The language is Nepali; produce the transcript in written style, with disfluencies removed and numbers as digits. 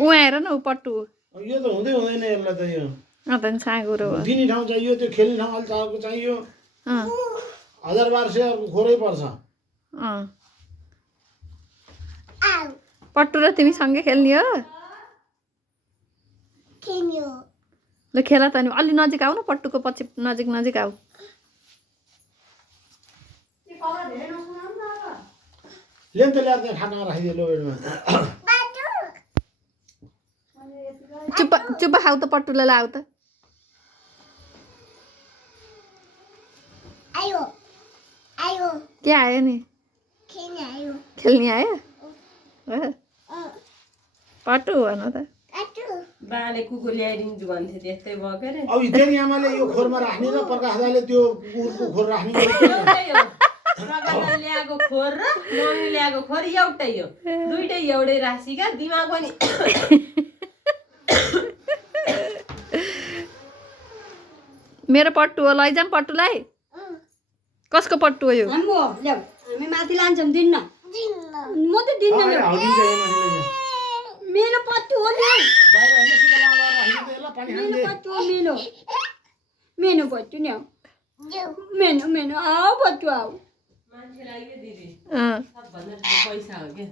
ऊ आएर न ऊ पट्टु यो त हुँदै हुँदैन यसलाई त यो त छाँगुरो हो दिने ठाउँ चाहियो त्यो खेल्ने ठाउँ अलि चाहेको चाहियो 1000-1200 खोरै पर्छ पट्टु र तिमी सँगै खेल्ने हो ल खेल त नि अलि नजिक आऊ न पट्टुको पछि नजिक नजिक आऊ लेन त ल्याएर त्यहाँ खानामा राखिदियो लो बेडमा चुप्पा चुप्पा खाऊ त पट्टुलाई लाऊ त के आयो नि खेल्ने आयो पट्टु भन त बाले कुकुर ल्याइदिन्छु भन्थे त्यस्तै भयो के रे अब तेरी आमाले यो खोरमा राख्ने र प्रकाश दाले त्यो कुकुरको खोर राख्ने एउटै हो प्रकाशले ल्याएको खोर र मम्मी ल्याएको खोर एउटै हो दुईटै एउटै राशिका दिमाग पनि मेरो पट्टु हो लैजाम पट्टुलाई कसको पट्टु हो यो हाम्रो ल्याऊ हामी माथि लान्छौँ दिन्न म त दिन्न मेरो पट्टु हो नि मेरो पट्टु हो मेरो पट्टु नि मेरो आऊ पट्टु आऊ मान्छेलाई के दिदी सबभन्दा पैसा हो के